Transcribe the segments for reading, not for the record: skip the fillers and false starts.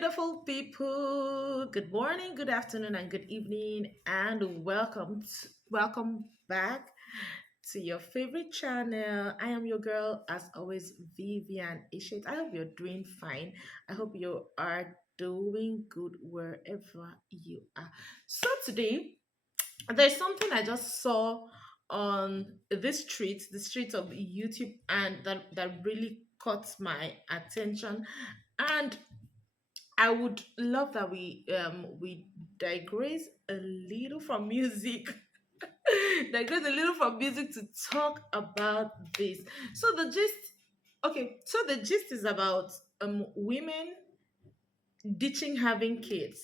beautiful people. Good morning, good afternoon, and good evening, and welcome back to your favorite channel. I am your girl, as always, Vivian Ishit. I hope you're doing fine. I hope you are doing good wherever you are. So today, there's something I just saw on the street of YouTube, and that really caught my attention. And I would love that we digress a little from music, digress a little from music to talk about this. So the gist, okay, so the gist is about women ditching having kids.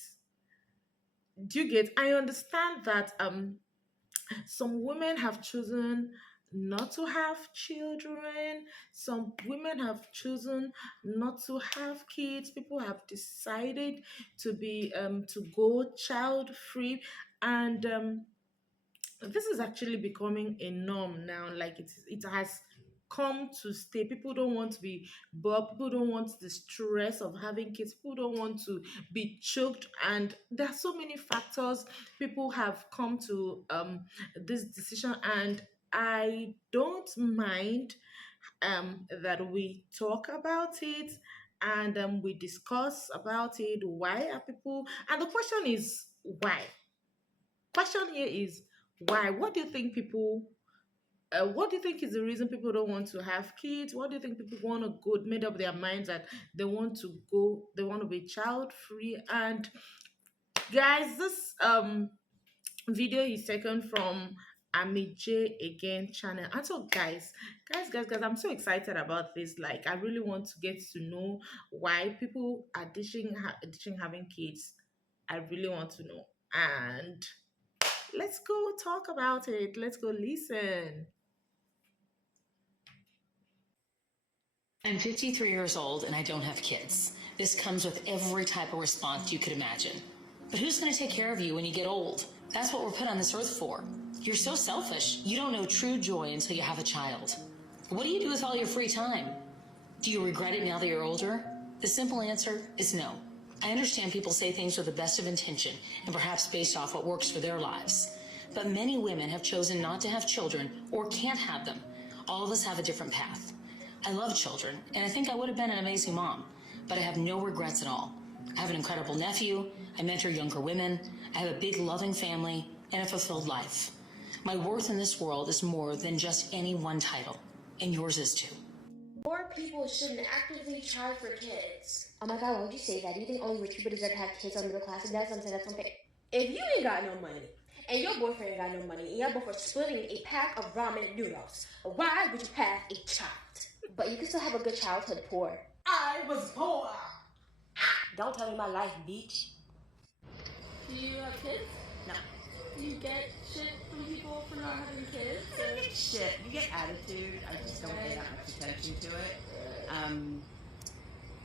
Do you get? I understand that some women have chosen not to have children. Some women have chosen not to have kids. People have decided to go child free, and this is actually becoming a norm now. Like it has come to stay. People don't want to be bored. People don't want the stress of having kids. People don't want to be choked. And there are so many factors. People have come to this decision, and I don't mind that we talk about it, and we discuss about it. Why are people? And the question is why. Question here is why. What do you think people? What do you think is the reason people don't want to have kids? What do you think people want to go made up their minds that they want to be child free? And guys, this video is taken from Ami J again channel. And so guys, I'm so excited about this. Like I really want to get to know why people are ditching having kids. I really want to know. And let's go talk about it. Let's go listen. I'm 53 years old and I don't have kids. This comes with every type of response you could imagine. But who's going to take care of you when you get old? That's what we're put on this earth for. You're so selfish. You don't know true joy until you have a child. What do you do with all your free time? Do you regret it now that you're older? The simple answer is no. I understand people say things with the best of intention and perhaps based off what works for their lives. But many women have chosen not to have children or can't have them. All of us have a different path. I love children, and I think I would have been an amazing mom, but I have no regrets at all. I have an incredible nephew, I mentor younger women, I have a big loving family, and a fulfilled life. My worth in this world is more than just any one title, and yours is too. More people shouldn't actively try for kids. Oh my god, why would you say that? Do you think only rich people deserve to have kids or middle class? And that's something that's unfair. If you ain't got no money, and your boyfriend ain't got no money, and y'all both are splitting a pack of ramen noodles, why would you have a child? But you can still have a good childhood poor. I was poor. Don't tell me my life, bitch. Do you have kids? No. Do you get shit from people for not having kids? I don't get shit. You get attitude. I just don't pay that much attention to it.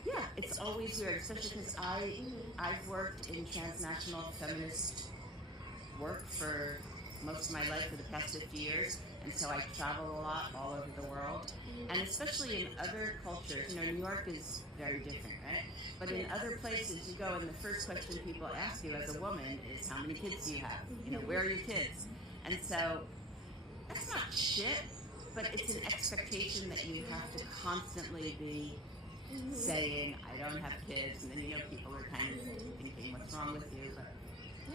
Yeah, it's always weird, especially because I've worked in transnational feminist work for most of my life for the past 50 years, and so I travel a lot all over the world, and especially in other cultures. New York is very different, right? But in other places you go, and the first question people ask you as a woman is, how many kids do you have? Where are your kids? And so that's not shit, but it's an expectation that you have to constantly be saying, I don't have kids, and then people are kind of thinking, what's wrong with you? But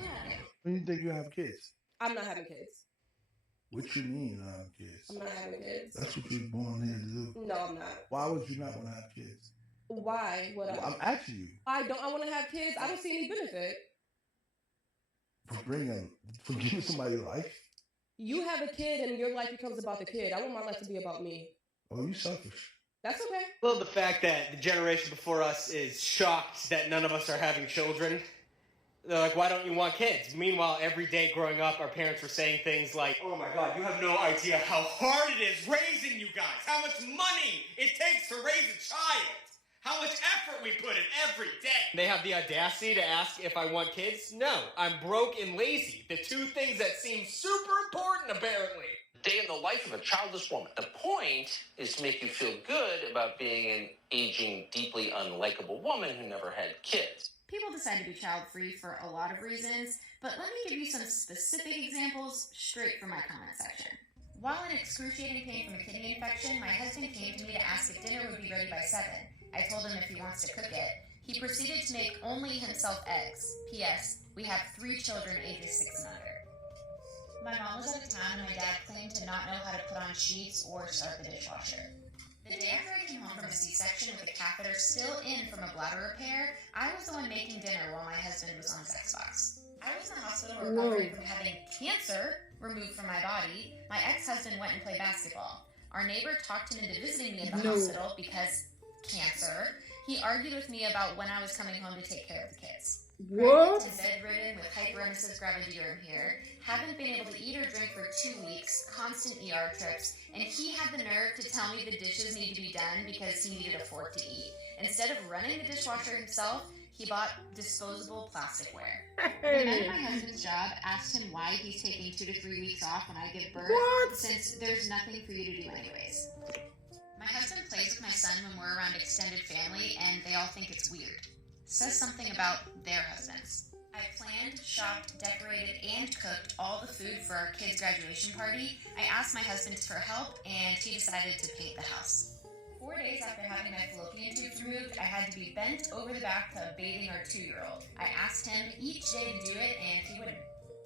Yeah. When you think you have kids? I'm not having kids. What you mean not have kids? I'm not having kids. That's what you were born here to do. No, I'm not. Why would you not want to have kids? Why would I? I'm asking you. I want to have kids. I don't see any benefit. For giving somebody life? You have a kid and your life becomes about the kid. I want my life to be about me. Oh, you selfish. That's okay. Well, the fact that the generation before us is shocked that none of us are having children. They're like, why don't you want kids? Meanwhile, every day growing up, our parents were saying things like, oh my God, you have no idea how hard it is raising you guys, how much money it takes to raise a child, how much effort we put in every day. They have the audacity to ask if I want kids? No, I'm broke and lazy, the two things that seem super important, apparently. day in the life of a childless woman. The point is to make you feel good about being an aging, deeply unlikable woman who never had kids. People decide to be child-free for a lot of reasons, but let me give you some specific examples straight from my comment section. While in excruciating pain from a kidney infection, my husband came to me to ask if dinner would be ready by 7. I told him if he wants to cook it. He proceeded to make only himself eggs. P.S. We have 3 children ages 6 and under. My mom was out of town and my dad claimed to not know how to put on sheets or start the dishwasher. The day after I came home from a C-section with a catheter still in from a bladder repair, I was the one making dinner while my husband was on his Xbox. I was in the hospital recovering from having cancer removed from my body. My ex-husband went and played basketball. Our neighbor talked him into visiting me at the hospital because cancer. He argued with me about when I was coming home to take care of the kids. What? To bedridden with hyperemesis gravidarum here, haven't been able to eat or drink for 2 weeks, constant ER trips, and he had the nerve to tell me the dishes need to be done because he needed a fork to eat. Instead of running the dishwasher himself, he bought disposable plasticware. The men at my husband's job asked him why he's taking 2 to 3 weeks off when I give birth, since there's nothing for you to do anyways. My husband plays with my son when we're around extended family, and they all think it's weird. Says something about their husbands. I planned, shopped, decorated, and cooked all the food for our kids' graduation party. I asked my husband for help, and he decided to paint the house. 4 days after having my fallopian tubes removed, I had to be bent over the bathtub bathing our 2-year-old. I asked him each day to do it, and he wouldn't.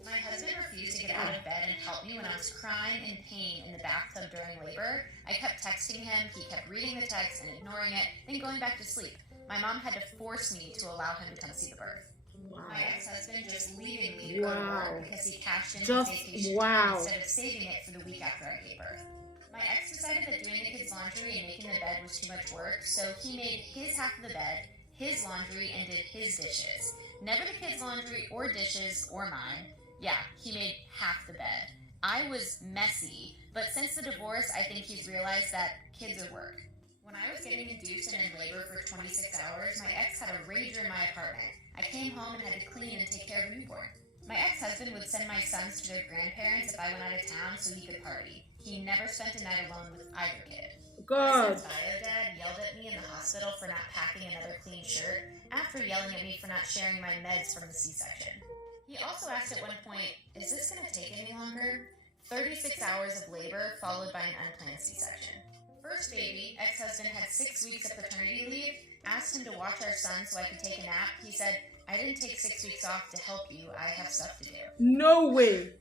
My husband refused to get out of bed and help me when I was crying in pain in the bathtub during labor. I kept texting him, he kept reading the text and ignoring it, then going back to sleep. My mom had to force me to allow him to come see the birth. Wow. My ex-husband just leaving me to go to work because he cashed in his vacation time instead of saving it for the week after I gave birth. My ex decided that doing the kids' laundry and making the bed was too much work, so he made his half of the bed, his laundry, and did his dishes. Never the kids' laundry or dishes or mine. Yeah, he made half the bed. I was messy, but since the divorce, I think he's realized that kids are work. When I was getting induced and in labor for 26 hours, my ex had a rager in my apartment. I came home and had to clean and take care of a newborn. My ex-husband would send my sons to their grandparents if I went out of town so he could party. He never spent a night alone with either kid. God. My son's bio dad yelled at me in the hospital for not packing another clean shirt, after yelling at me for not sharing my meds from the C-section. He also asked at one point, is this going to take any longer? 36 hours of labor followed by an unplanned C-section. First baby, ex-husband had 6 weeks of paternity leave, asked him to watch our son so I could take a nap. He said, I didn't take 6 weeks off to help you, I have stuff to do. No way.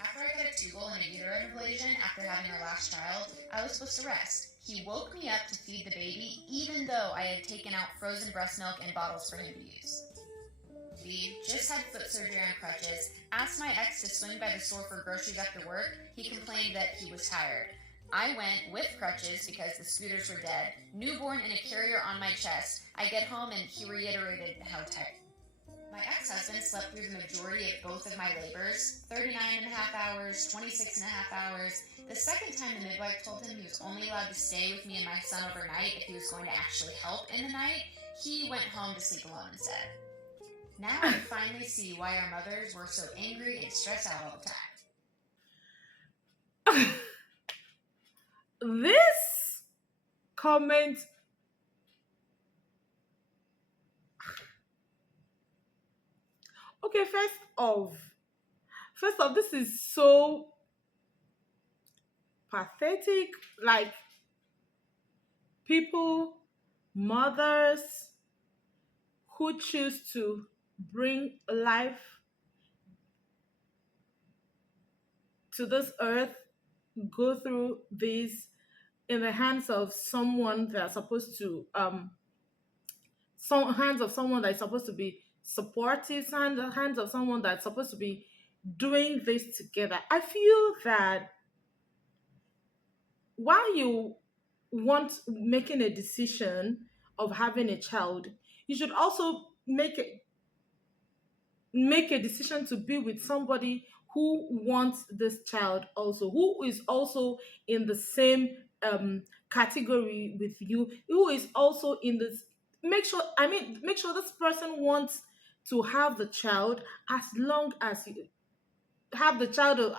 After I got a tubal and a uterine ablation after having our last child, I was supposed to rest. He woke me up to feed the baby, even though I had taken out frozen breast milk and bottles for him to use. We just had foot surgery on crutches, asked my ex to swing by the store for groceries after work. He complained that he was tired. I went with crutches because the scooters were dead, newborn in a carrier on my chest. I get home and he reiterated how tired. My ex-husband slept through the majority of both of my labors, 39 and a half hours, 26 and a half hours. The second time the midwife told him he was only allowed to stay with me and my son overnight if he was going to actually help in the night, he went home to sleep alone instead. Now I finally see why our mothers were so angry and stressed out all the time. This comment, okay, first off, this is so pathetic. Like, people, mothers who choose to bring life to this earth go through this in the hands of someone that are supposed to some hands of someone that is supposed to be supportive, hands of someone that's supposed to be doing this together. I feel that while you want making a decision of having a child, you should also make a decision to be with somebody who wants this child also, who is also in the same category with you, who is also in this. Make sure this person wants to have the child as long as you have the child,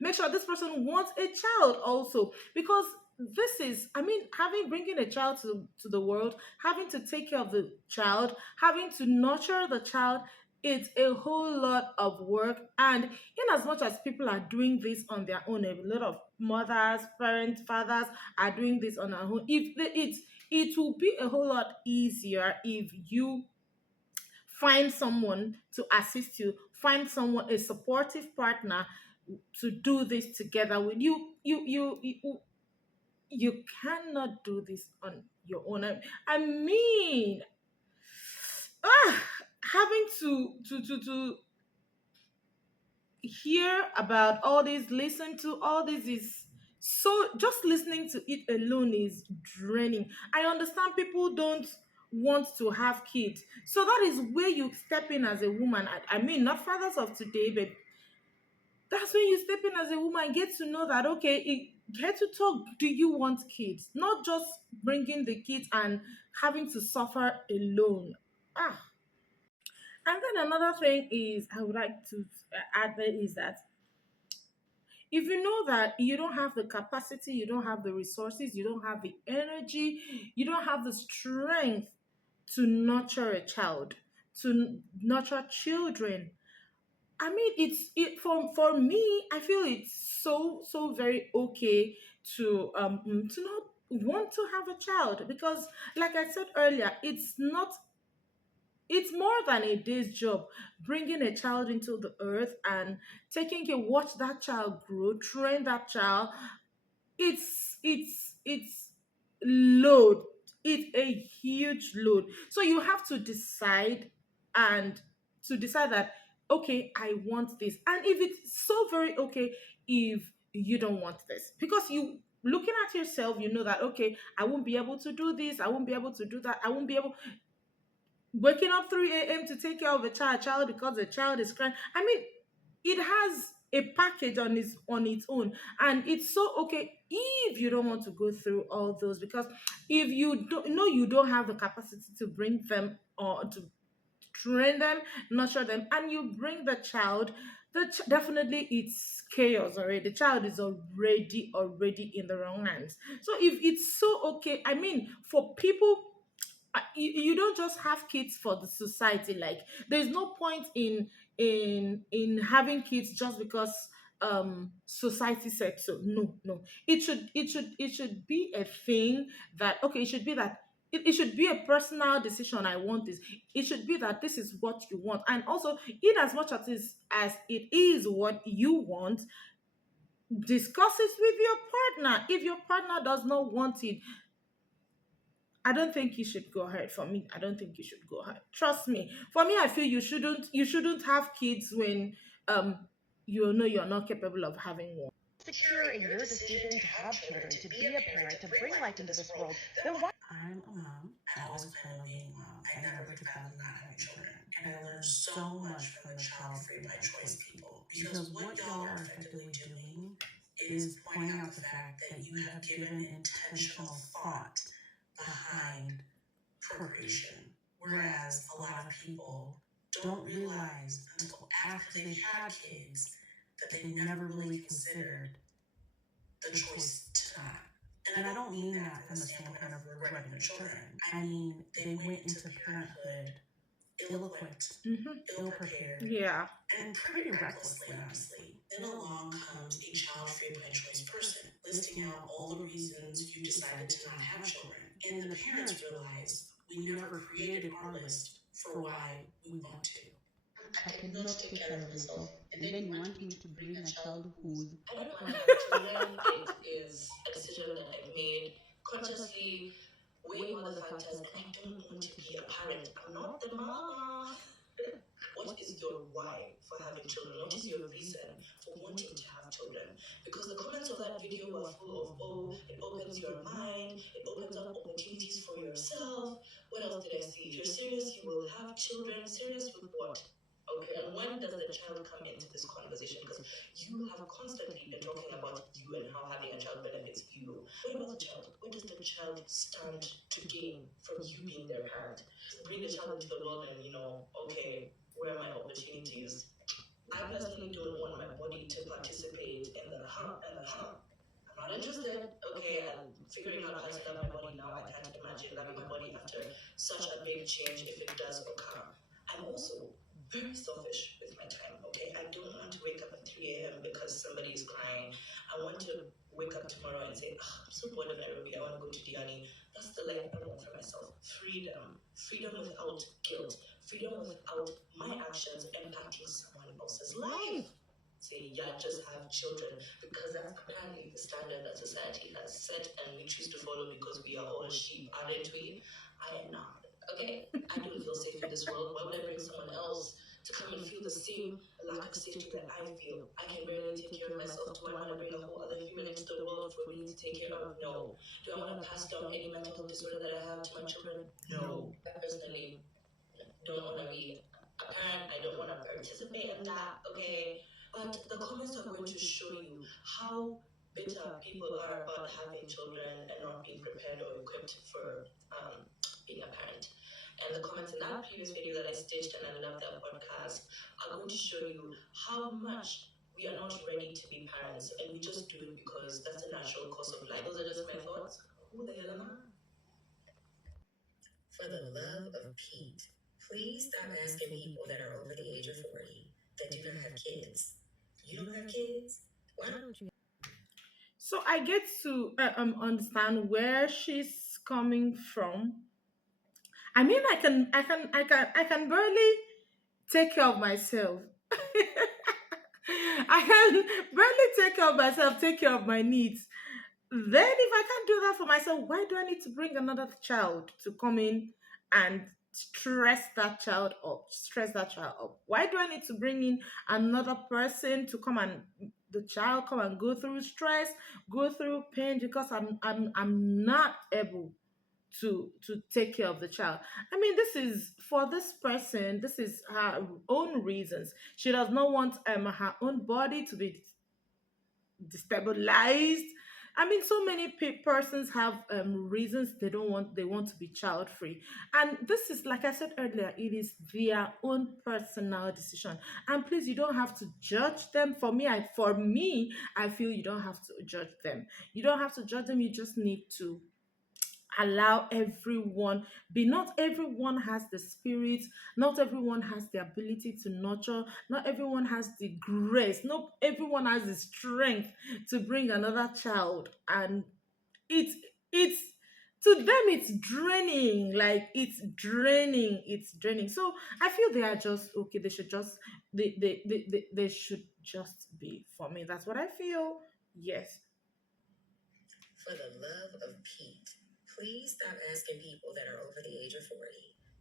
make sure this person wants a child also, because this is, I mean, having bringing a child to the world, having to take care of the child, having to nurture the child, it's a whole lot of work. And in as much as people are doing this on their own, a lot of mothers, parents, fathers are doing this on their own. It will be a whole lot easier if you find someone to assist you, find someone, a supportive partner to do this together with you. You cannot do this on your own. I mean, ah, having to hear about all this, listen to all this is so, just listening to it alone is draining. I understand people don't want to have kids. So that is where you step in as a woman. I mean, not fathers of today, but that's when you step in as a woman, get to know that, okay, get to talk. Do you want kids? Not just bringing the kids and having to suffer alone. Ah, and then another thing is I would like to add there is that if you know that you don't have the capacity, you don't have the resources, you don't have the energy, you don't have the strength to nurture a child, to nurture children. I mean, for me. I feel it's so very okay to not want to have a child, because, like I said earlier, it's more than a day's job. Bringing a child into the earth and taking care, watch that child grow, train that child. It's load. It's a huge load. So you have to decide, and to decide that, okay, I want this. And if it's so very okay if you don't want this, because you looking at yourself, you know that, okay, I won't be able to do this, I won't be able to do that, I won't be able, waking up 3 a.m. to take care of a child because the child is crying. I mean, it has a package on its own, and it's so okay if you don't want to go through all those, because if you don't know, you don't have the capacity to bring them, or to train them, nurture them, and you bring the child, definitely it's chaos already. The child is already in the wrong hands. So if it's so okay, I mean, for people, you don't just have kids for the society. Like, there's no point in having kids just because society said so. No, no, it should be a thing that, okay, it should be that it should be a personal decision. I want this. It should be that this is what you want, and also, in as much as it is what you want, discuss it with your partner. If your partner does not want it, I don't think you should go ahead. For me, I don't think you should go ahead. Trust me. For me, I feel you shouldn't have kids when um you know you're not capable of having one. Secure in your decision to have children, to be a parent, to bring life into this world, then why? I'm a mom. I always planned on being a mom. I never took out not having children. And I learned so much from the child free by choice people. Because what y'all are effectively doing is pointing out the fact that you have given intentional thought behind procreation. Whereas a lot of people don't realize until after they've had kids that they never really considered the choice to not. And I don't mean that from the standpoint of regretting their children. I mean, they went into parenthood ill-equipped, ill-prepared, Yeah. and pretty recklessly, honestly. Then along comes a child-free by choice person, listing out all the reasons you decided to not have children. And then the parents realize we never created our list for why we want to. I cannot take care of myself. And then you want me to bring a child who's. I don't want children. It is a decision that I made consciously, way more than the fact that I don't want to be a parent. I'm not the mama. What is your why for having children? What is your reason for wanting to have children? Because the comments of that video were full of, oh, it opens your mind, it opens up opportunities for yourself. What else did I see? If you're serious, you will have children. Serious with what? Okay, and when does the child come into this conversation? Because you have constantly been talking about you and how having a child benefits you. What about the child? What does the child stand to gain from you being their parent? Bring the child into the world and, okay, where are my opportunities? I personally don't want my body to participate in the hump and the hump. I'm not interested. Okay, I'm figuring out how to love my body now. I can't imagine loving my body after such a big change if it does occur. I'm also very selfish with my time, okay? I don't want to wake up at 3 a.m. because somebody is crying. I want to wake up tomorrow and say, oh, I'm so bored of Nairobi. I want to go to Diani. That's the life I want for myself. Freedom. Freedom without guilt. Freedom without my actions impacting someone else's life. Say, yeah, just have children, because that's apparently the standard that society has set and we choose to follow because we are all sheep, aren't we? I am not. Okay? I don't feel safe in this world. Why would I bring someone else to come and feel the same lack of safety that I feel? I can barely take care of myself. Do I want to bring a whole other human into the world for me to take care of? No. Do I want to pass down any mental disorder that I have to my children? No. I personally don't want to be a parent. I don't want to participate in that. Okay? But the comments are going to show you how bitter people are about having children and not being prepared or equipped for being a parent. And the comments in that previous video that I stitched, and I love that podcast, are going to show you how much we are not ready to be parents, and we just do it because that's a natural course of life. Those are just my thoughts. Who the hell am I? For the love of Pete, please stop asking people that are over the age of 40 that do not have kids. You don't have kids? Why don't you? So I get to understand where she's coming from. I mean, I can barely take care of myself. I can barely take care of myself, take care of my needs. Then, if I can't do that for myself, why do I need to bring another child to come in and stress that child up? Why do I need to bring in another person to come and the child come and go through stress, go through pain because I'm not able to take care of the child. I mean, this is for this person, this is her own reasons. She does not want her own body to be destabilized. I mean, so many persons have reasons they want to be child free, and this is like I said earlier, it is their own personal decision. And please, you don't have to judge them. For me, I feel you don't have to judge them. You don't have to judge them. You just need to allow everyone be. Not everyone has the spirit, not everyone has the ability to nurture, not everyone has the grace, not everyone has the strength to bring another child. And it's to them it's draining, like it's draining. So I feel they are just okay, they should just they should just be. For me, that's what I feel. Yes. For the love of Pete, please stop asking people that are over the age of 40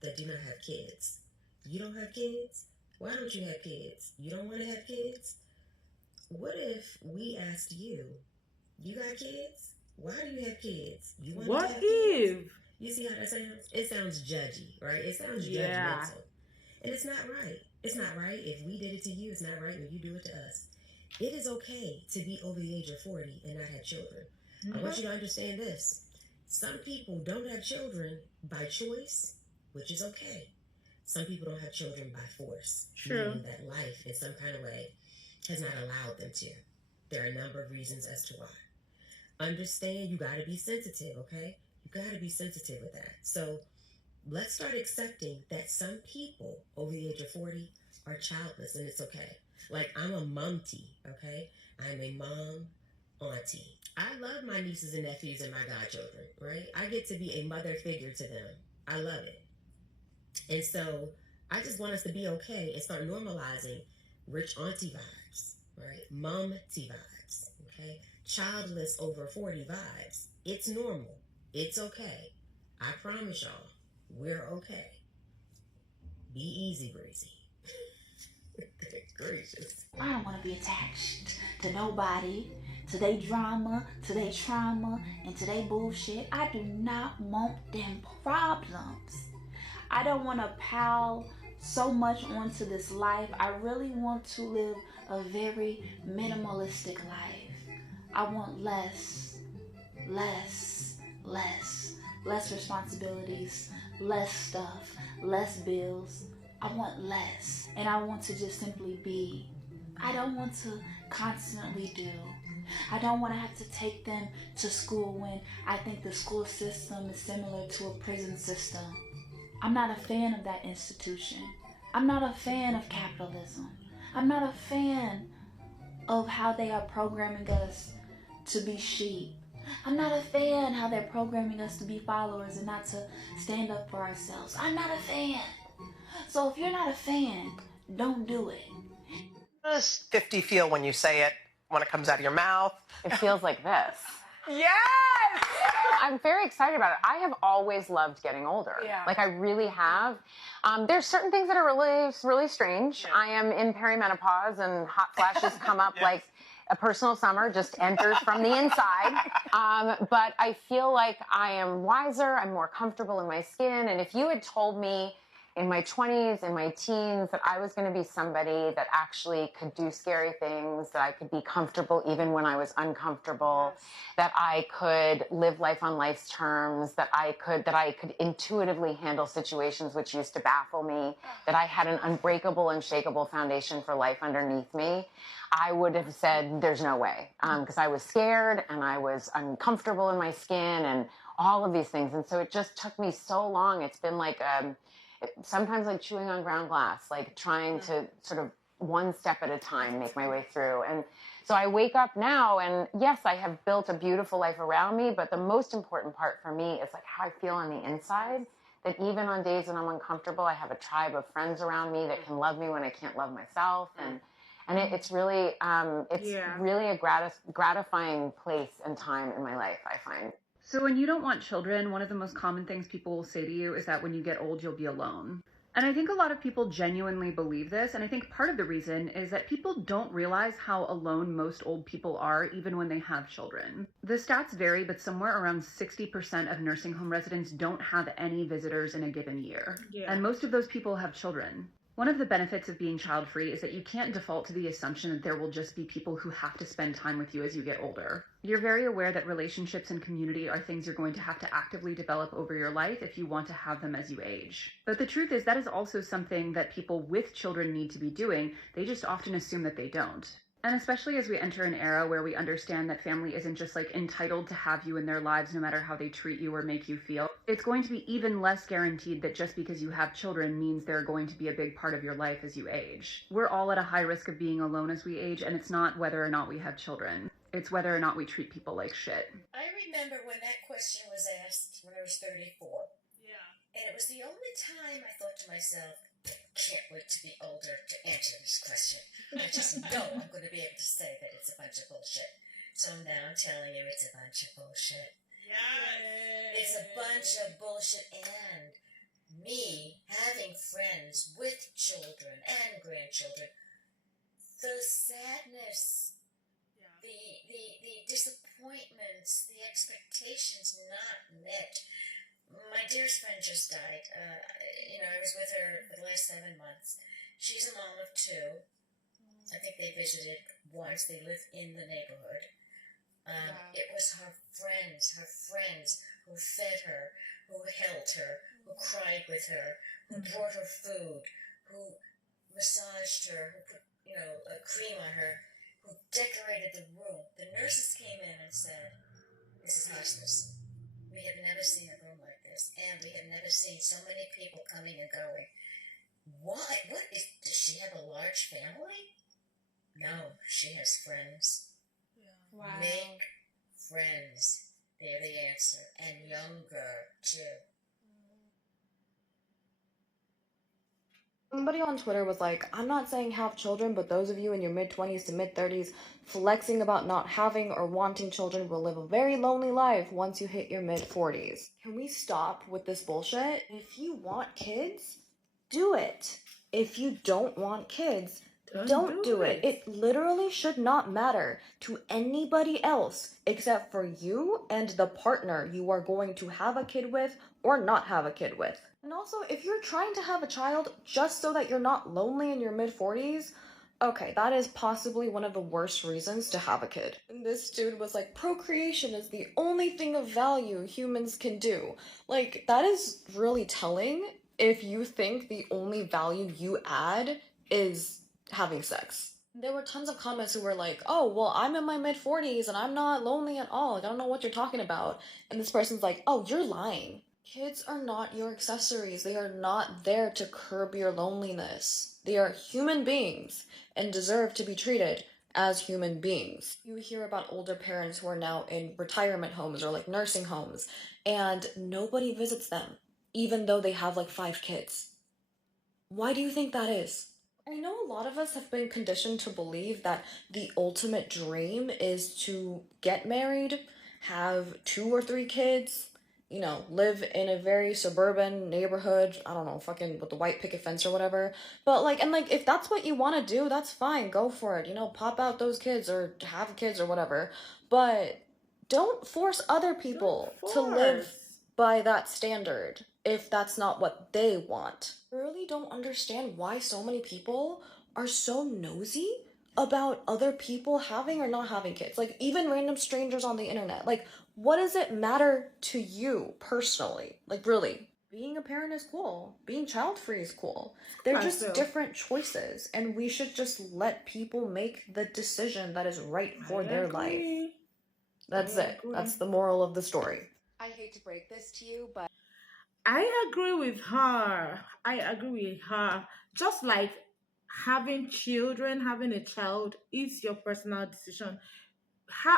that do not have kids. You don't have kids? Why don't you have kids? You don't want to have kids? What if we asked you, you got kids? Why do you have kids? You want What to have if? kids? You see how that sounds? It sounds judgy, right? It sounds Yeah. judgmental. And it's not right. It's not right. If we did it to you, it's not right when you do it to us. It is okay to be over the age of 40 and not have children. I want you to understand this. Some people don't have children by choice, which is okay. Some people don't have children by force, True. meaning that life in some kind of way has not allowed them to. There are a number of reasons as to why. Understand, you got to be sensitive, okay? You got to be sensitive with that. So let's start accepting that some people over the age of 40 are childless, and it's okay. Like, I'm a mumty, okay? I'm a mom, auntie. I love my nieces and nephews and my godchildren, right? I get to be a mother figure to them. I love it. And so I just want us to be okay and start normalizing rich auntie vibes, right? Mum-ty vibes, okay? Childless over 40 vibes. It's normal. It's okay. I promise y'all, we're okay. Be easy, breezy. Gracious. I don't want to be attached to nobody, to their drama, to their trauma, and to their bullshit. I do not want them problems. I don't want to pile so much onto this life. I really want to live a very minimalistic life. I want less responsibilities, less stuff, less bills. I want less. And I want to just simply be. I don't want to constantly do. I don't want to have to take them to school when I think the school system is similar to a prison system. I'm not a fan of that institution. I'm not a fan of capitalism. I'm not a fan of how they are programming us to be sheep. I'm not a fan how they're programming us to be followers and not to stand up for ourselves. I'm not a fan. So if you're not a fan, don't do it. How does 50 feel when you say it, when it comes out of your mouth? It feels like this. Yes! I'm very excited about it. I have always loved getting older. Yeah. Like I really have. There's certain things that are really, really strange. I am in perimenopause and hot flashes come up like a personal summer just enters from the inside. But I feel like I am wiser. I'm more comfortable in my skin. And if you had told me in my 20s, in my teens, that I was going to be somebody that actually could do scary things, that I could be comfortable even when I was uncomfortable, that I could live life on life's terms, that I could intuitively handle situations which used to baffle me, that I had an unbreakable, unshakable foundation for life underneath me, I would have said there's no way, because I was scared and I was uncomfortable in my skin and all of these things. And so it just took me so long. It's been like sometimes like chewing on ground glass, like trying to sort of one step at a time make my way through. And so I wake up now and yes, I have built a beautiful life around me, but the most important part for me is like how I feel on the inside, that even on days when I'm uncomfortable, I have a tribe of friends around me that can love me when I can't love myself. And it's really really a gratifying place and time in my life, I find. So when you don't want children, one of the most common things people will say to you is that when you get old, you'll be alone. And I think a lot of people genuinely believe this. And I think part of the reason is that people don't realize how alone most old people are, even when they have children. The stats vary, but somewhere around 60% of nursing home residents don't have any visitors in a given year. Yeah. And most of those people have children. One of the benefits of being child-free is that you can't default to the assumption that there will just be people who have to spend time with you as you get older. You're very aware that relationships and community are things you're going to have to actively develop over your life if you want to have them as you age. But the truth is that is also something that people with children need to be doing. They just often assume that they don't. And especially as we enter an era where we understand that family isn't just like entitled to have you in their lives no matter how they treat you or make you feel, it's going to be even less guaranteed that just because you have children means they're going to be a big part of your life as you age. We're all at a high risk of being alone as we age, and it's not whether or not we have children. It's whether or not we treat people like shit. I remember when that question was asked when I was 34. Yeah. And it was the only time I thought to myself, can't wait to be older to answer this question. I just know I'm going to be able to say that it's a bunch of bullshit. So now I'm telling you it's a bunch of bullshit. Yes. It's a bunch of bullshit. And me having friends with children and grandchildren, the sadness, the disappointments, the expectations not met. My dearest friend just died. I was with her for the last 7 months. She's a mom of 2. I think they visited once. They live in the neighborhood. It was her friends who fed her, who held her, who cried with her, who brought her food, who massaged her, who put, a cream on her, who decorated the room. The nurses came in and said, "This is hospice. We have never seen a room like this, and we have never seen so many people coming and going. Why? Does she have a large family? No, she has friends. Wow. Make friends. They're the answer. And younger, too." Somebody on Twitter was like, "I'm not saying have children, but those of you in your mid-20s to mid-30s flexing about not having or wanting children will live a very lonely life once you hit your mid-40s. Can we stop with this bullshit? If you want kids, do it. If you don't want kids, don't do it. It literally should not matter to anybody else except for you and the partner you are going to have a kid with or not have a kid with. And also, if you're trying to have a child just so that you're not lonely in your mid-40s, okay, that is possibly one of the worst reasons to have a kid." And this dude was like, "Procreation is the only thing of value humans can do." Like, that is really telling, if you think the only value you add is having sex. There were tons of comments who were like, oh, well, I'm in my mid 40s and I'm not lonely at all. Like, I don't know what you're talking about. And this person's like, oh, you're lying. Kids are not your accessories. They are not there to curb your loneliness. They are human beings and deserve to be treated as human beings. You hear about older parents who are now in retirement homes or like nursing homes, and nobody visits them, even though they have like 5 kids. Why do you think that is? I know a lot of us have been conditioned to believe that the ultimate dream is to get married, have 2 or 3 kids, you know, live in a very suburban neighborhood, I don't know, fucking with the white picket fence or whatever. But like, and like, if that's what you want to do, that's fine, go for it, you know, pop out those kids or have kids or whatever. But don't force other people to live by that standard if that's not what they want. I really don't understand why so many people are so nosy about other people having or not having kids. Like, even random strangers on the internet. Like, what does it matter to you personally? Like, really? Being a parent is cool. Being child-free is cool. They're just different choices, and we should just let people make the decision that is right for their life. That's it. That's the moral of the story. I hate to break this to you, but I agree with her. I agree with her. Just like having children, having a child is your personal decision.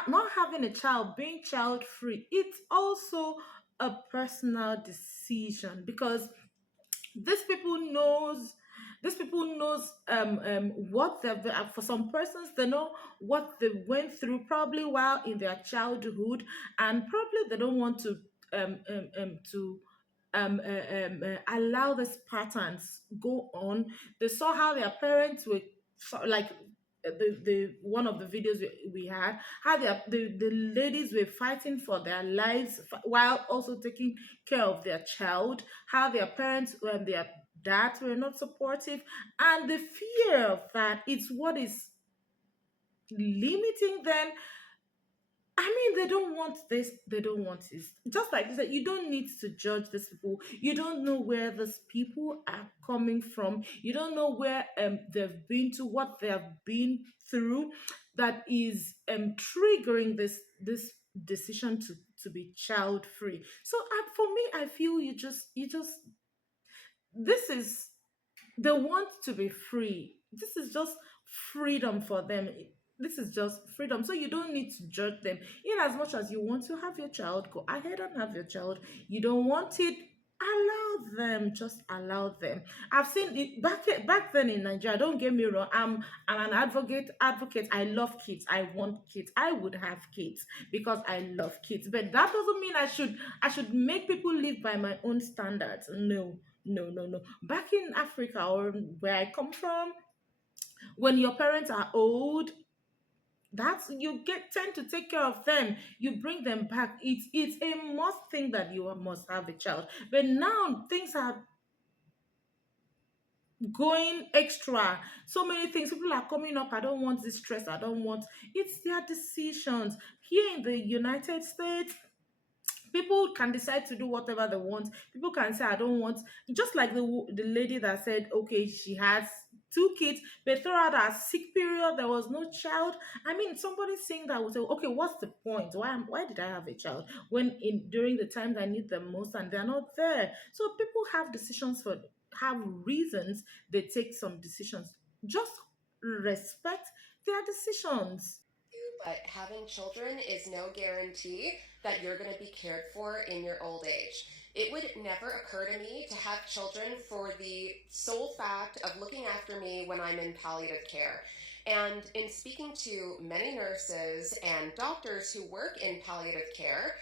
Not having a child, being child free, it's also a personal decision because these people knows what they've for some persons they know what they went through probably while in their childhood, and probably they don't want to allow these patterns go on. They saw how their parents were like the one of the videos we had, how the ladies were fighting for their lives while also taking care of their child, how their parents and their dads were not supportive, and the fear of that is what is limiting them. I mean, they don't want this, they don't want this. Just like you said, you don't need to judge these people. You don't know where these people are coming from. You don't know where they've been to, what they have been through that is triggering this decision to be child free. So for me, I feel you just this is they want to be free. This is just freedom for them. This is just freedom. So you don't need to judge them. In as much as you want to have your child, go ahead and have your child. You don't want it, allow them. Just allow them. I've seen it back then in Nigeria. Don't get me wrong. I'm an advocate. I love kids. I want kids. I would have kids because I love kids. But that doesn't mean I should make people live by my own standards. No, no, no, no. Back in Africa or where I come from, when your parents are old, that's you get tend to take care of them. You bring them back. It's a must thing that you must have a child. But now things are going extra. So many things. People are coming up. I don't want this stress. I don't want. It's their decisions. Here in the United States, people can decide to do whatever they want. People can say, I don't want, just like the lady that said, okay, she has 2 kids, but throughout her sick period, there was no child. I mean, somebody saying that would say, okay, what's the point? Why did I have a child when during the times I need them most and they're not there? So people have reasons they take some decisions. Just respect their decisions. but having children is no guarantee that you're going to be cared for in your old age. It would never occur to me to have children for the sole fact of looking after me when I'm in palliative care. And in speaking to many nurses and doctors who work in palliative care,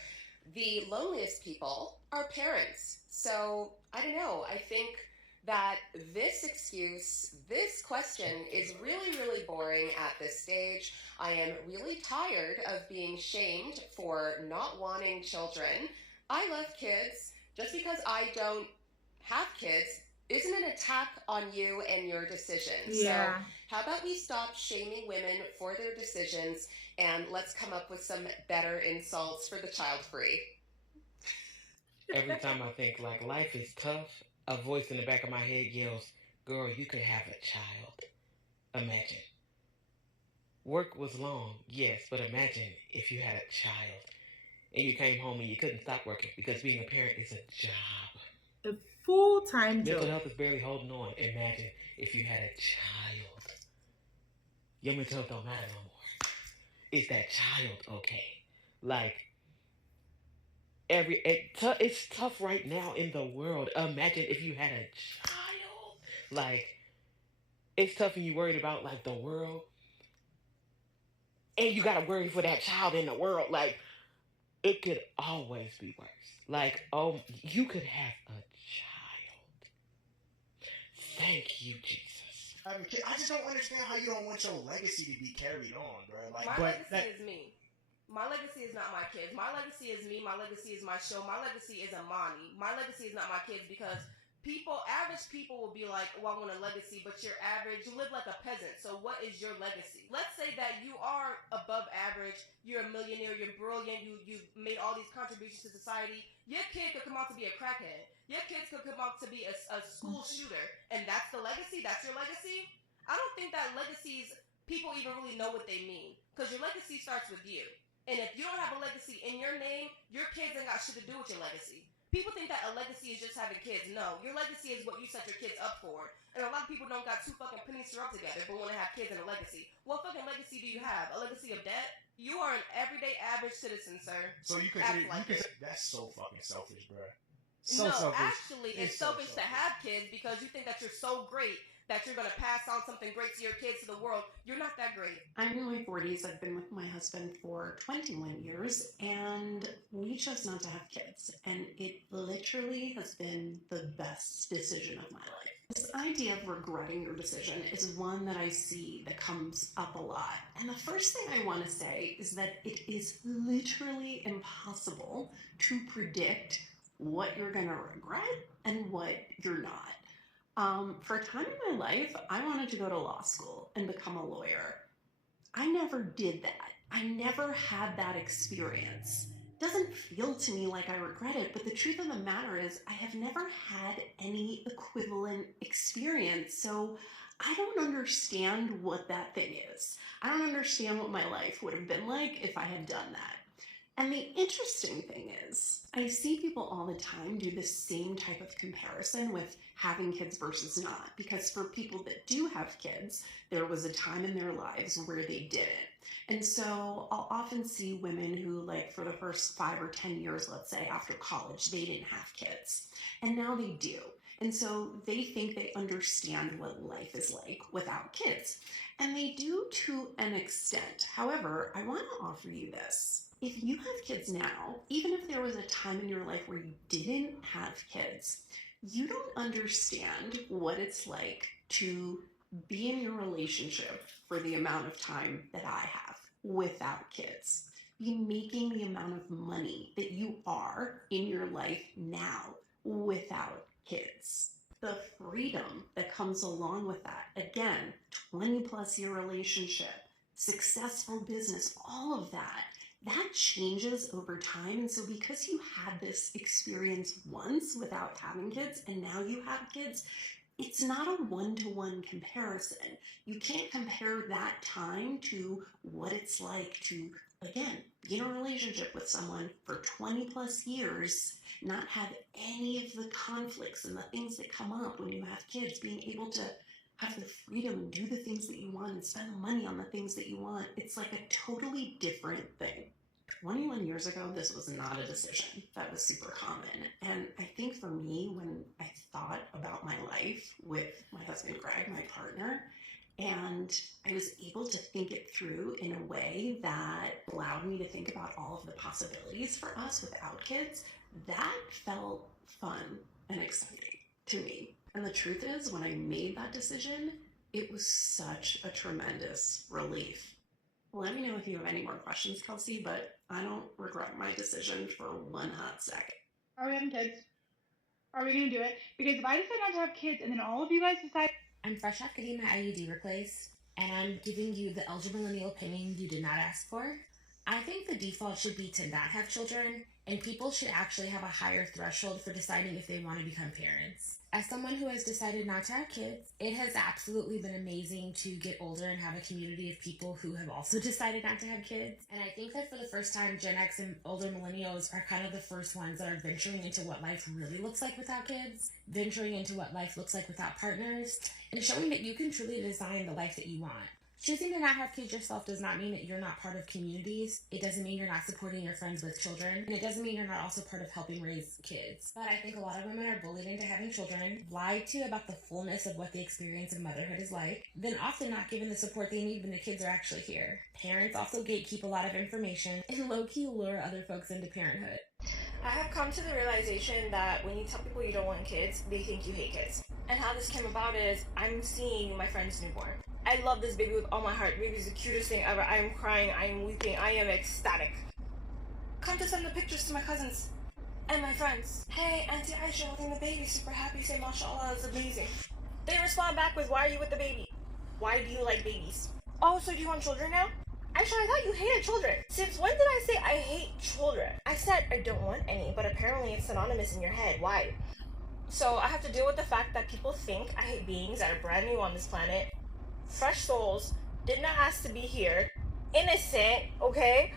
the loneliest people are parents. So I don't know. I think that this excuse, this question is really, really boring at this stage. I am really tired of being shamed for not wanting children. I love kids. Just because I don't have kids isn't an attack on you and your decisions. Yeah. So how about we stop shaming women for their decisions and let's come up with some better insults for the child free. Every time I think like life is tough, a voice in the back of my head yells, "Girl, you could have a child." Imagine. Work was long, yes, but imagine if you had a child and you came home and you couldn't stop working because being a parent is a job. A full-time Mental job. health is barely holding on. Imagine if you had a child. Your mental health don't matter no more. Is that child okay? Like, it's tough right now in the world. Imagine if you had a child. Like, it's tough and you worried about like the world, and you gotta worry for that child in the world. Like, it could always be worse. Like, oh, you could have a child. Thank you, Jesus. I just don't understand how you don't want your legacy to be carried on, bro. Like, My but legacy is me. My legacy is not my kids. My legacy is me. My legacy is my show. My legacy is Amani. My legacy is not my kids because average people will be like, "Oh, I want a legacy," but you're average. You live like a peasant. So what is your legacy? Let's say that you are above average. You're a millionaire. You're brilliant. You've made all these contributions to society. Your kid could come out to be a crackhead. Your kids could come out to be a school shooter, and that's the legacy. That's your legacy. I don't think that legacies people even really know what they mean because your legacy starts with you. And if you don't have a legacy in your name, your kids ain't got shit to do with your legacy. People think that a legacy is just having kids. No, your legacy is what you set your kids up for. And a lot of people don't got 2 fucking pennies to rub together but want to have kids and a legacy. What fucking legacy do you have? A legacy of debt? You are an everyday average citizen, sir. So you could Act like it. that's so fucking selfish, bro. No, actually, it's selfish to have kids because you think that you're so great that you're going to pass on something great to your kids, to the world. You're not that great. I'm in my 40s. I've been with my husband for 21 years, and we chose not to have kids. And it literally has been the best decision of my life. This idea of regretting your decision is one that I see that comes up a lot. And the first thing I want to say is that it is literally impossible to predict what you're going to regret and what you're not. For a time in my life, I wanted to go to law school and become a lawyer. I never did that. I never had that experience. It doesn't feel to me like I regret it, but the truth of the matter is I have never had any equivalent experience, so I don't understand what that thing is. I don't understand what my life would have been like if I had done that. And the interesting thing is, I see people all the time do the same type of comparison with having kids versus not. Because for people that do have kids, there was a time in their lives where they didn't. And so I'll often see women who, like, for the first 5 or 10 years, let's say, after college, they didn't have kids. And now they do. And so they think they understand what life is like without kids. And they do to an extent. However, I want to offer you this. If you have kids now, even if there was a time in your life where you didn't have kids, you don't understand what it's like to be in your relationship for the amount of time that I have without kids. Be making the amount of money that you are in your life now without kids. The freedom that comes along with that. Again, 20+ year relationship, successful business, all of that. That changes over time. And so because you had this experience once without having kids and now you have kids, it's not a one-to-one comparison. You can't compare that time to what it's like to, again, be in a relationship with someone for 20+ years, not have any of the conflicts and the things that come up when you have kids, being able to have the freedom and do the things that you want and spend the money on the things that you want. It's like a totally different thing. 21 years ago, this was not a decision that was super common. And I think for me, when I thought about my life with my husband, Greg, my partner, and I was able to think it through in a way that allowed me to think about all of the possibilities for us without kids, that felt fun and exciting to me. And the truth is, when I made that decision, it was such a tremendous relief. Let me know if you have any more questions, Kelsey, but I don't regret my decision for one hot second. Are we having kids? Are we going to do it? Because if I decide not to have kids and then all of you guys decide... I'm fresh off getting my IUD replaced, and I'm giving you the elder millennial opinion you did not ask for. I think the default should be to not have children, and people should actually have a higher threshold for deciding if they want to become parents. As someone who has decided not to have kids, it has absolutely been amazing to get older and have a community of people who have also decided not to have kids. And I think that for the first time, Gen X and older millennials are kind of the first ones that are venturing into what life really looks like without kids, venturing into what life looks like without partners, and showing that you can truly design the life that you want. Choosing to not have kids yourself does not mean that you're not part of communities. It doesn't mean you're not supporting your friends with children. And it doesn't mean you're not also part of helping raise kids. But I think a lot of women are bullied into having children, lied to about the fullness of what the experience of motherhood is like, then often not given the support they need when the kids are actually here. Parents also gatekeep a lot of information and low-key lure other folks into parenthood. I have come to the realization that when you tell people you don't want kids, they think you hate kids. And how this came about is I'm seeing my friend's newborn. I love this baby with all my heart. Baby is the cutest thing ever. I am crying, I am weeping, I am ecstatic. Come to send the pictures to my cousins and my friends. Hey, Auntie Aisha holding the baby, super happy, say mashallah, it's amazing. They respond back with, why are you with the baby? Why do you like babies? Oh, so do you want children now? Aisha, I thought you hated children. Since when did I say I hate children? I said I don't want any, but apparently it's synonymous in your head. Why? So I have to deal with the fact that people think I hate beings that are brand new on this planet, fresh souls, did not ask to be here, innocent, okay?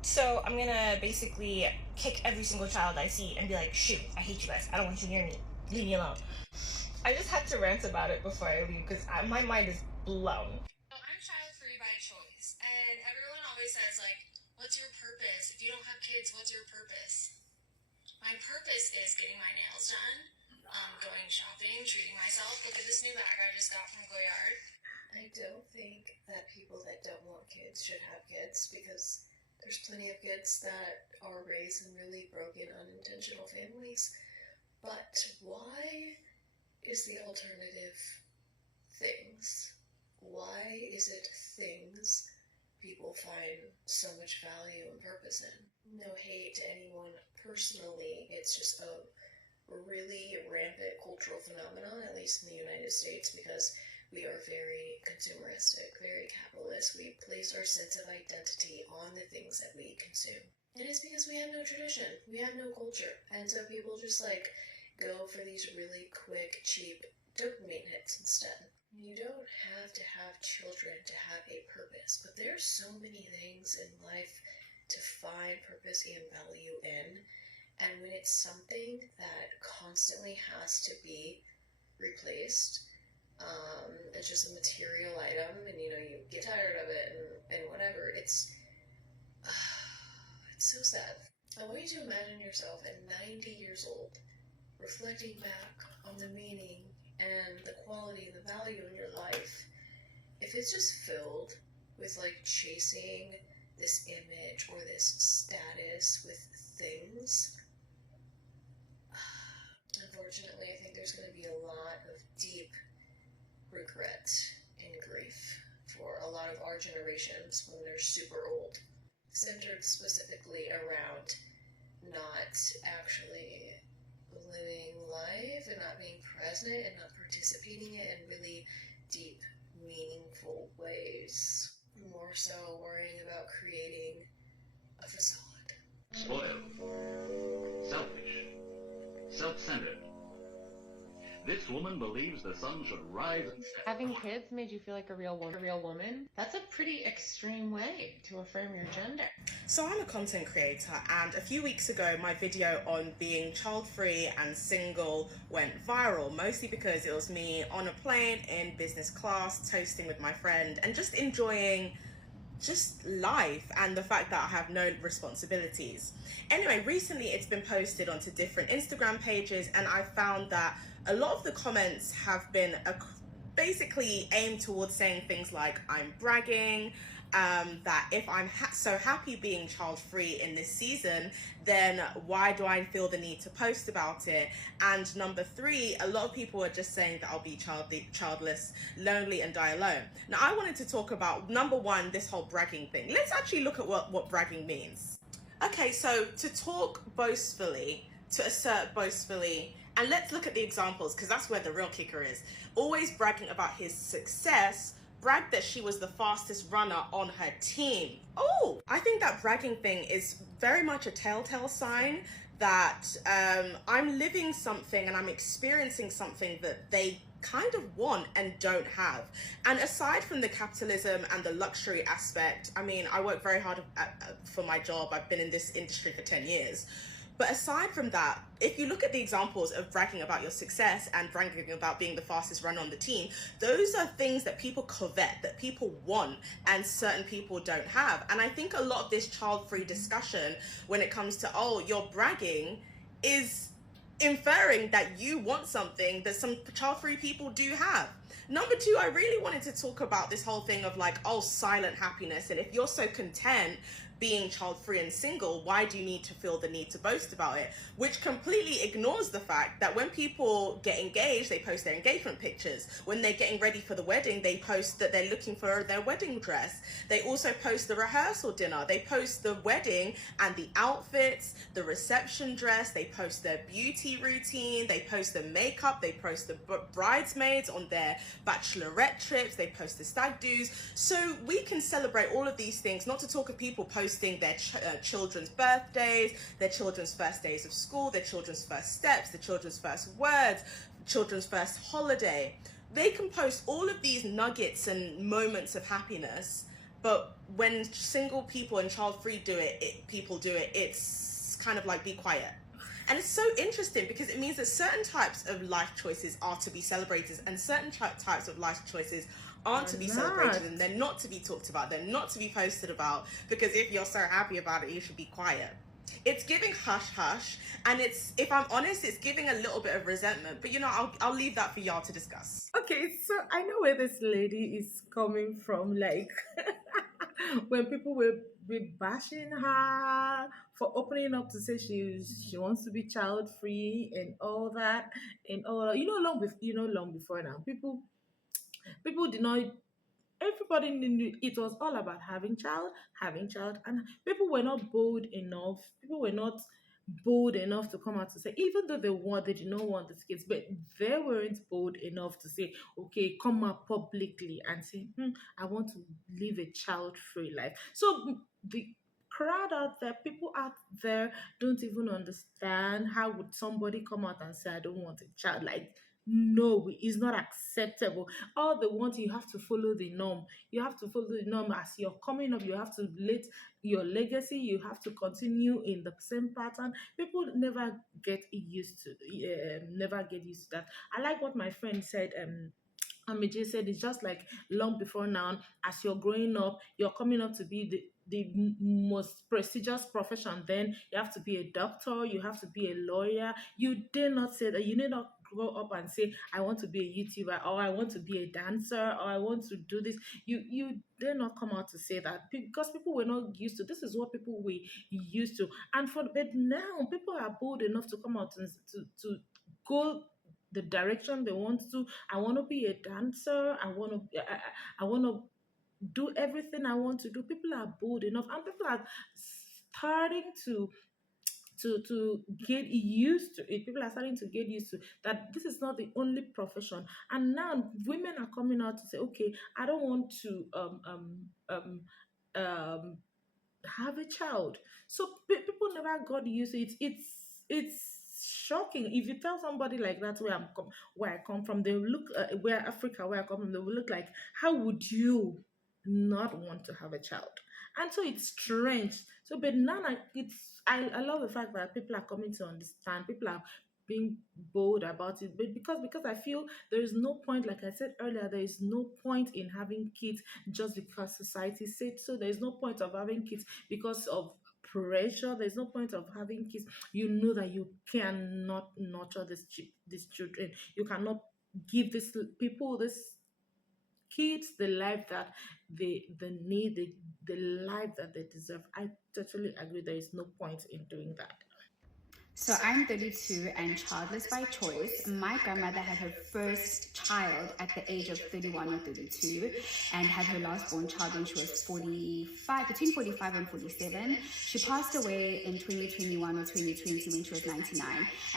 So I'm gonna basically kick every single child I see and be like, shoot, I hate you guys. I don't want you near me. Leave me alone. I just had to rant about it before I leave because my mind is blown. I'm child-free by choice, and everyone always says, like, what's your purpose? If you don't have kids, what's your purpose? My purpose is getting my nails done, going shopping, treating myself. Look at this new bag I just got from Goyard. I don't think that people that don't want kids should have kids because there's plenty of kids that are raised in really broken, unintentional families. But why is the alternative things? Why is it things people find so much value and purpose in? No hate to anyone personally, it's just a really rampant cultural phenomenon, at least in the United States, because we are very consumeristic, very capitalist. We place our sense of identity on the things that we consume. And it's because we have no tradition. We have no culture. And so people just like go for these really quick, cheap dopamine hits instead. You don't have to have children to have a purpose, but there's so many things in life to find purpose and value in. And when it's something that constantly has to be replaced, it's just a material item, and you get tired of it, and whatever. It's so sad. I want you to imagine yourself at 90 years old, reflecting back on the meaning and the quality and the value in your life. If it's just filled with like chasing this image or this status with things, unfortunately, I think there's going to be a lot of deep regret and grief for a lot of our generations when they're super old, centered specifically around not actually living life and not being present and not participating in it in really deep, meaningful ways. More so worrying about creating a facade. Spoiled, selfish, self-centered. This woman believes the sun should rise and set. Having kids made you feel like a real woman? That's a pretty extreme way to affirm your gender. So I'm a content creator, and a few weeks ago my video on being child-free and single went viral, mostly because it was me on a plane in business class, toasting with my friend, and just enjoying just life and the fact that I have no responsibilities. Anyway, recently it's been posted onto different Instagram pages, and I found that a lot of the comments have been basically aimed towards saying things like I'm bragging, that if I'm so happy being child-free in this season, then why do I feel the need to post about it? And number 3, a lot of people are just saying that I'll be childless, lonely, and die alone. Now, I wanted to talk about, number 1, this whole bragging thing. Let's actually look at what bragging means. Okay, so to talk boastfully, to assert boastfully, and let's look at the examples, because that's where the real kicker is. Always bragging about his success bragged that she was the fastest runner on her team. Oh, I think that bragging thing is very much a telltale sign that I'm living something and I'm experiencing something that they kind of want and don't have. And aside from the capitalism and the luxury aspect, I mean, I work very hard for my job. I've been in this industry for 10 years. But aside from that, if you look at the examples of bragging about your success and bragging about being the fastest runner on the team, those are things that people covet, that people want, and certain people don't have. And I think a lot of this child-free discussion, when it comes to, oh, you're bragging, is inferring that you want something that some child-free people do have. Number two, I really wanted to talk about this whole thing of like, oh, silent happiness. And if you're so content being child-free and single, why do you need to feel the need to boast about it? Which completely ignores the fact that when people get engaged, they post their engagement pictures. When they're getting ready for the wedding, they post that they're looking for their wedding dress. They also post the rehearsal dinner. They post the wedding and the outfits, the reception dress. They post their beauty routine. They post the makeup. They post the bridesmaids on their bachelorette trips. They post the stag do's. So we can celebrate all of these things, not to talk of people posting their children's birthdays, their children's first days of school, their children's first steps, their children's first words, children's first holiday. They can post all of these nuggets and moments of happiness, but when single people and child-free people do it, it's kind of like, be quiet. And it's so interesting because it means that certain types of life choices are to be celebrated and certain types of life choices aren't to be celebrated, and they're not to be talked about, they're not to be posted about, because if you're so happy about it, you should be quiet. It's giving hush hush, and it's, if I'm honest, it's giving a little bit of resentment, but you know, I'll leave that for y'all to discuss. Okay, so I know where this lady is coming from, like when people will be bashing her for opening up to say she wants to be child free and all that, long before now, people did not, everybody knew it was all about having child, and people were not bold enough, to come out to say, even though they did not want these kids, but they weren't bold enough to say, okay, come out publicly and say, I want to live a child-free life. So the crowd out there, people out there don't even understand how would somebody come out and say, I don't want a child. Like, no, it's not acceptable. All they want, you have to follow the norm. You have to follow the norm as you're coming up. You have to let your legacy. You have to continue in the same pattern. People never get used to that. I like what my friend said. Amije said it's just like long before now, as you're growing up, you're coming up to be the most prestigious profession. Then you have to be a doctor, you have to be a lawyer. You dare not say that. You need not grow up and say, I want to be a YouTuber, or I want to be a dancer, or I want to do this. You dare not come out to say that, because people were not used to this. Is what people were used to. And but now people are bold enough to come out and to go the direction they want to. I want to be a dancer. I want to do everything I want to do. People are bold enough, and people are starting to get used to it. People are starting to get used to that this is not the only profession. And now women are coming out to say, okay, I don't want to have a child. So people never got used to it. It's shocking if you tell somebody like that where I come from. They will look where Africa, where I come from, they will look like, how would you not want to have a child? And so it's strange. So, but now I love the fact that people are coming to understand. People are being bold about it, but because I feel there is no point, like I said earlier, there is no point in having kids just because society said so. There is no point of having kids because of pressure. There's no point of having kids. You know that you cannot nurture these children. You cannot give these kids the life that they need, the life that they deserve. I totally agree. There is no point in doing that. So I'm 32 and childless by choice. My grandmother had her first child at the age of 31 or 32 and had her last born child when she was 45, between 45 and 47. She passed away in 2021 or 2020 when she was 99,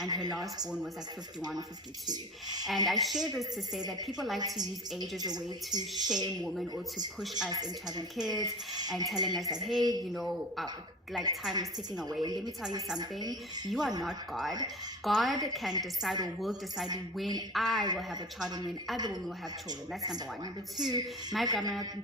and her last born was at 51 or 52. And I share this to say that people like to use age as a way to shame women or to push us into having kids and telling us that, hey, you know, like time is ticking away. And let me tell you something, you are not God. God can decide or will decide when I will have a child and when other women will have children. That's number one. Number two, my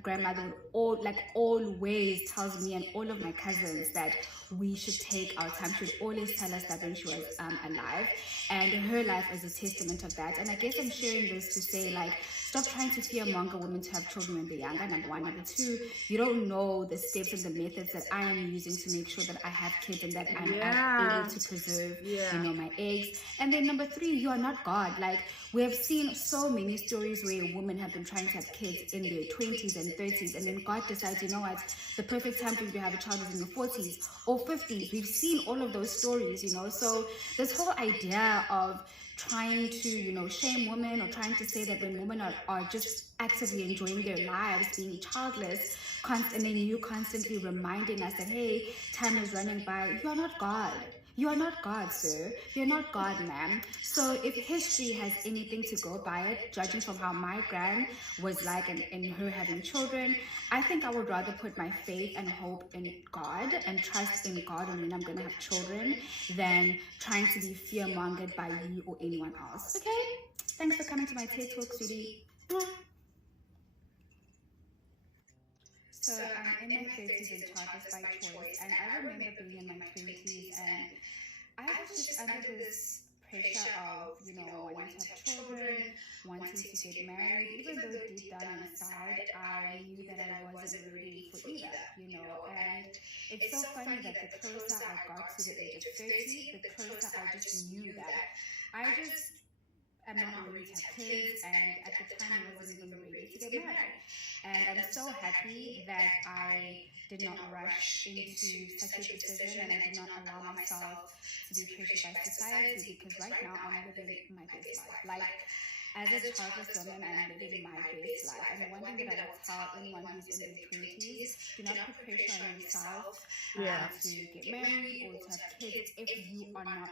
grandmother would always tells me and all of my cousins that we should take our time. She would always tell us that when she was alive, and her life is a testament of that. And I guess I'm sharing this to say, like, stop trying to fearmonger women to have children when they're younger, number one. Number two, you don't know the steps and the methods that I am using to make sure that I have kids and that I'm able to preserve, you know, my eggs. And then number three, you are not God. Like, we have seen so many stories where women have been trying to have kids in their 20s and 30s, and then God decides, you know what, the perfect time for you to have a child is in your 40s or 50s. We've seen all of those stories, you know. So this whole idea of trying to, you know, shame women or trying to say that when women are just actively enjoying their lives, being childless, and then you constantly reminding us that, hey, time is running by, you are not God. You are not God, sir. You're not God, ma'am. So if history has anything to go by it, judging from how my gran was like in her having children, I think I would rather put my faith and hope in God and trust in God and when I'm going to have children than trying to be fear-mongered by you or anyone else. Okay? Thanks for coming to my TED Talk, sweetie. So I'm in my 30s and childless by choice, and I remember being in my 20s and I was just under this pressure of, you know, wanting to have children, wanting to get married, even though deep down inside I knew that I wasn't ready for either, you know. And it's so funny that the closer I got to the age of 30, the closer I just knew that I just am not ready to have kids, and at the time I wasn't even ready to get married. And I'm so happy that I did not rush into such a decision and I did not allow myself to be pressured by society, because right now I'm living my best life. Like, as a childless woman, I'm living my best life. And the one thing that I would tell anyone who's in their 20s, do not put pressure on yourself to get married or to have kids if you are not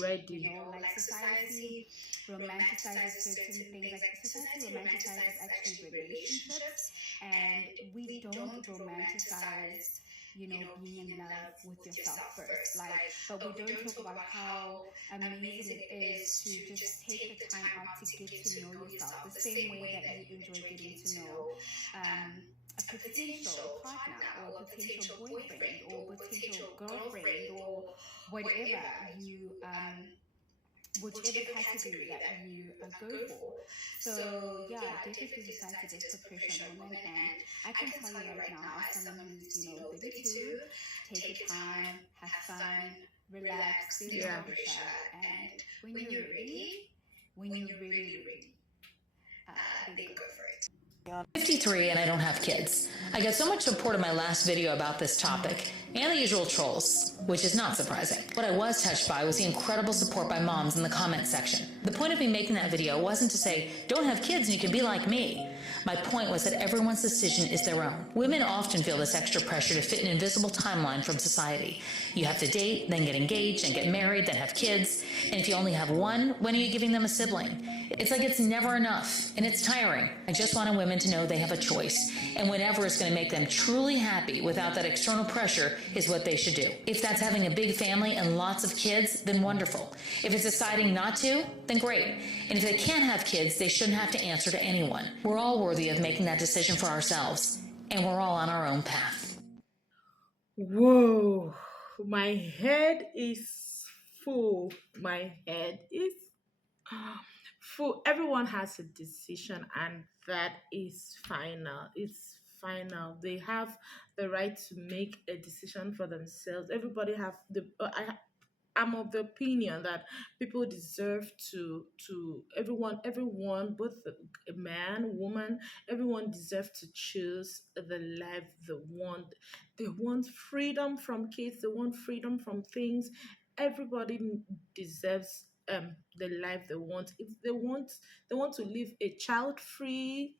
ready. You know, like society romanticizes certain things. Like society romanticizes actually relationships, and we don't romanticize, you know, being in love with yourself first. Like, but we don't talk about how amazing it is to just take the time out to get to know yourself the same way that you enjoy getting to know a potential partner or a potential boyfriend or potential girlfriend or whatever you whichever category that you go for. So yeah, definitely society does put pressure on women, and I can tell you right now, as someone who's, you know, 32, take your time, have fun, relax, there's no pressure, and when you're ready, then go for it. I'm 53 and I don't have kids. I got so much support in my last video about this topic, and the usual trolls, which is not surprising. What I was touched by was the incredible support by moms in the comment section. The point of me making that video wasn't to say, don't have kids and you can be like me. My point was that everyone's decision is their own. Women often feel this extra pressure to fit an invisible timeline from society. You have to date, then get engaged, and get married, then have kids. And if you only have one, when are you giving them a sibling? It's like it's never enough, and it's tiring. I just wanted women to know they have a choice, and whatever is going to make them truly happy without that external pressure is what they should do. If that's having a big family and lots of kids, then wonderful. If it's deciding not to, then great. And if they can't have kids, they shouldn't have to answer to anyone. We're all worthy of making that decision for ourselves, and we're all on our own path. Whoa, my head is full. My head is full. Everyone has a decision, and that is final. It's final. They have the right to make a decision for themselves. Everybody have the. I'm of the opinion that people deserve to everyone, both a man, woman, everyone deserves to choose the life they want. They want freedom from kids. They want freedom from things. everybody deserves the life they want. If they want to live a child free,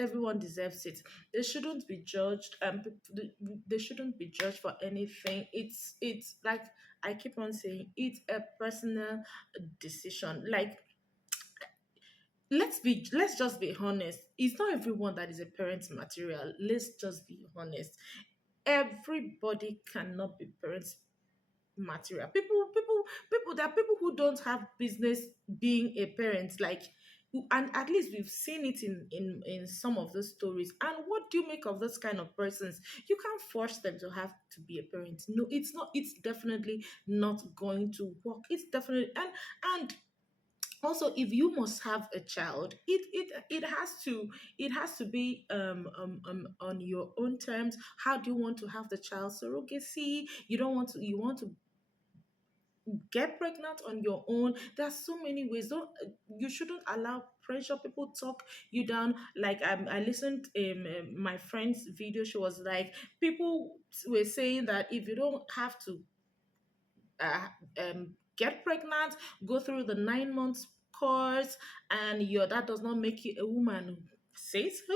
everyone deserves it. They shouldn't be judged. They shouldn't be judged for anything. It's like I keep on saying, it's a personal decision. Like, let's just be honest. It's not everyone that is a parent material. Let's just be honest. Everybody cannot be parents material. People, there are people who don't have business being a parent, like, and at least we've seen it in some of the stories. And what do you make of those kind of persons? You can't force them to have to be a parent. No, it's not. It's definitely not going to work. It's definitely, and also, if you must have a child, it has to be on your own terms. How do you want to have the child? Surrogacy. You want to get pregnant on your own. There's so many ways. Don't You shouldn't allow pressure. People talk you down. Like, I listened my friend's video. She was like, people were saying that if you don't have to uh, get pregnant, go through the 9 months course, and your that does not make you a woman. Say so.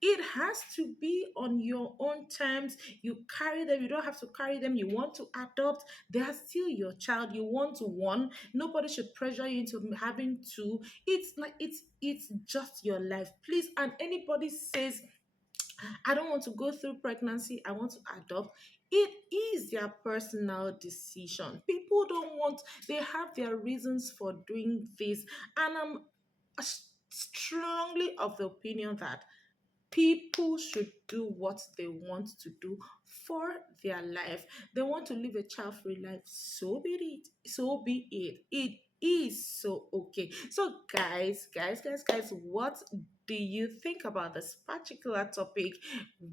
It has to be on your own terms. You carry them. You don't have to carry them. You want to adopt. They are still your child. You want to one. Nobody should pressure you into having two. It's like it's just your life, please. And anybody says, I don't want to go through pregnancy, I want to adopt, it is their personal decision. People don't want, they have their reasons for doing this. And I'm strongly of the opinion that people should do what they want to do for their life. They want to live a child-free life, so be it. So be it. It is so okay. So guys, what do you think about this particular topic?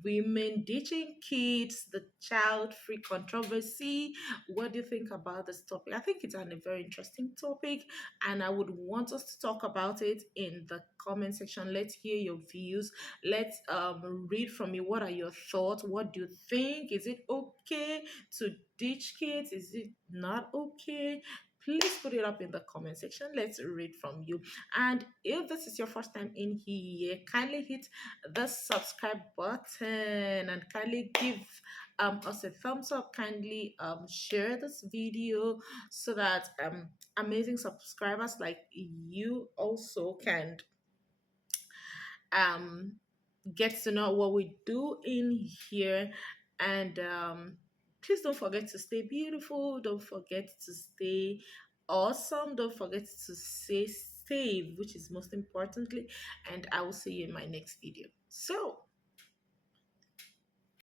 Women ditching kids, the child-free controversy. What do you think about this topic? I think it's a very interesting topic, and I would want us to talk about it in the comment section. Let's hear your views. Let's read from you. What are your thoughts? What do you think? Is it okay to ditch kids? Is it not okay? Please put it up in the comment section. Let's read from you. And if this is your first time in here, kindly hit the subscribe button and kindly give us a thumbs up. Kindly share this video so that amazing subscribers like you also can get to know what we do in here. And please don't forget to stay beautiful. Don't forget to stay awesome. Don't forget to stay safe, which is most importantly. And I will see you in my next video. So